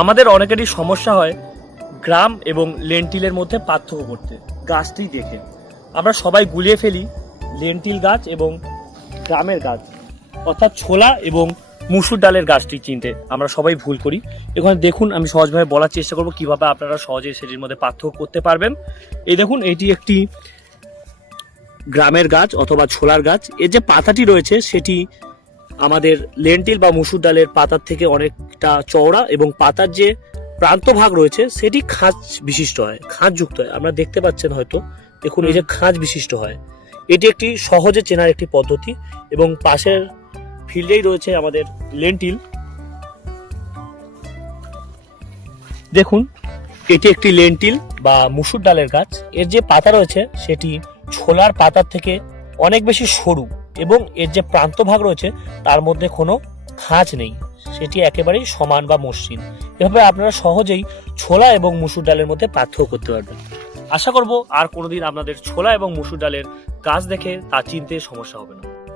আমাদের অনেকেরই সমস্যা হয় গ্রাম এবং লেন্টিলের মধ্যে পার্থক্য করতে গাছটি দেখে। আমরা সবাই গুলিয়ে ফেলি লেন্টিল গাছ এবং গ্রামের গাছ, অর্থাৎ ছোলা এবং মুসুর ডালের গাছটি চিনতে আমরা সবাই ভুল করি। এখানে দেখুন, আমি সহজভাবে বলার চেষ্টা করব কিভাবে আপনারা সহজে সেটির মধ্যে পার্থক্য করতে পারবেন। এই দেখুন, এটি একটি গ্রামের গাছ অথবা ছোলার গাছ। এর যে পাতাটি রয়েছে সেটি আমাদের লেন্টিল বা মুসুর ডালের পাতার থেকে অনেকটা চওড়া এবং পাতার যে প্রান্ত ভাগ রয়েছে সেটি খাঁজ বিশিষ্ট হয়, খাঁজযুক্ত হয়। আমরা দেখতে পাচ্ছেন হয়তো, দেখুন এই যে খাঁজ বিশিষ্ট হয়। এটি একটি সহজে চেনার একটি পদ্ধতি। এবং পাশের ফিল্ডেই রয়েছে আমাদের লেন্টিল। দেখুন, এটি একটি লেন্টিল বা মুসুর ডালের গাছ। এর যে পাতা রয়েছে সেটি ছোলার পাতার থেকে অনেক বেশি সরু এবং এর যে প্রান্ত ভাগ রয়েছে তার মধ্যে কোনো খাঁজ নেই, সেটি একেবারেই সমান বা মসৃণ। এভাবে আপনারা সহজেই ছোলা এবং মুসুর ডালের মধ্যে পার্থক্য করতে পারবেন। আশা করব আর কোনোদিন আপনাদের ছোলা এবং মুসুর ডালের গাছ দেখে তা চিনতে সমস্যা হবে না।